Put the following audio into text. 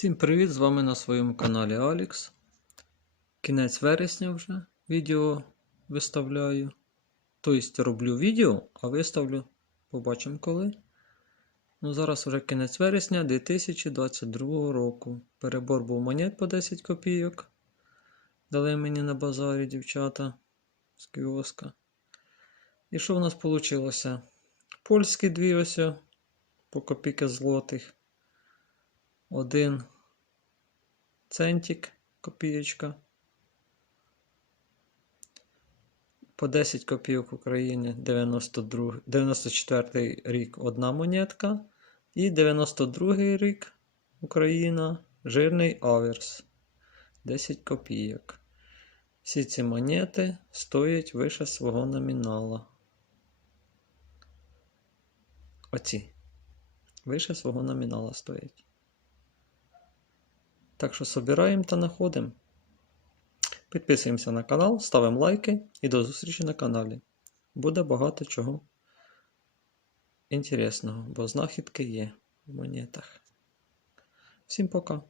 Всім привіт! З вами на своєму каналі Алікс. Кінець вересня вже відео виставляю. Тобто роблю відео, а виставлю. Побачимо коли. Ну, зараз вже кінець вересня 2022 року. Перебор був монет по 10 копійок. Дали мені на базарі дівчата з кіоска. І що в нас вийшло? Польські дві ось по копійки злотих. Один центик копієчка. По 10 копійок в Україні 92, 94 рік одна монетка. І 92 рік Україна жирний аверс 10 копійок. Всі ці монети стоять вище свого номінала. Оці. Вище свого номінала стоять. Так що собираємо та знаходимо. Підписуємося на канал, ставимо лайки і до зустрічі на каналі. Буде багато чого інтересного, бо знахідки є в монетах. Всім пока!